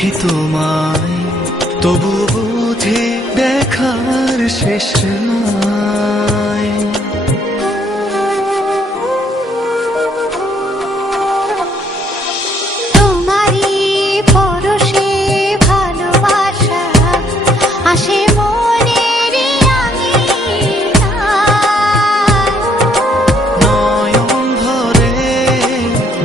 দেখি তোমায়, তবু বুঝি দেখার শেষ নাই। তোমারই পরশে ভালোবাসা আসে মনের নয়ন ভরে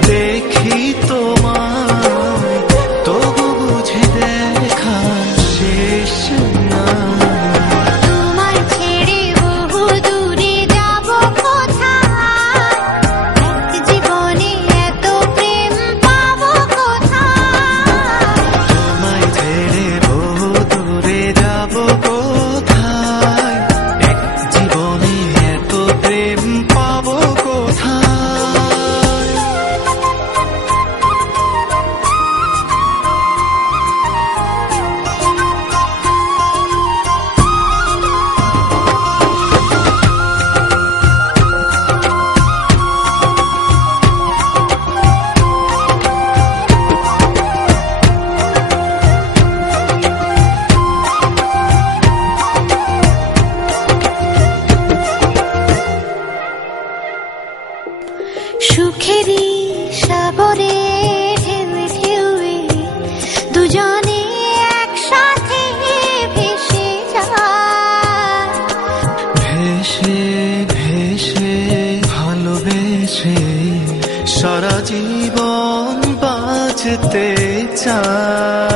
দেখি তোমায়, তবু বুঝি দেখার শেষ নাই। তোমায় ছেড়ে বহু দূরে যাব কোথায়, এক জীবনে এত প্রেম পাবো কোথায়। তোমায় ছেড়ে বহু দূরে যাব কোথায়, এক জীবনে এত প্রেম পাবো কোথায়। সুখেরই সাগরে ঢেউে ঢেউে দুজনে একসাথে ভেসে যায়। ভেসে ভেসে ভালোবেসে সারা জীবন বাঁচতে চাই।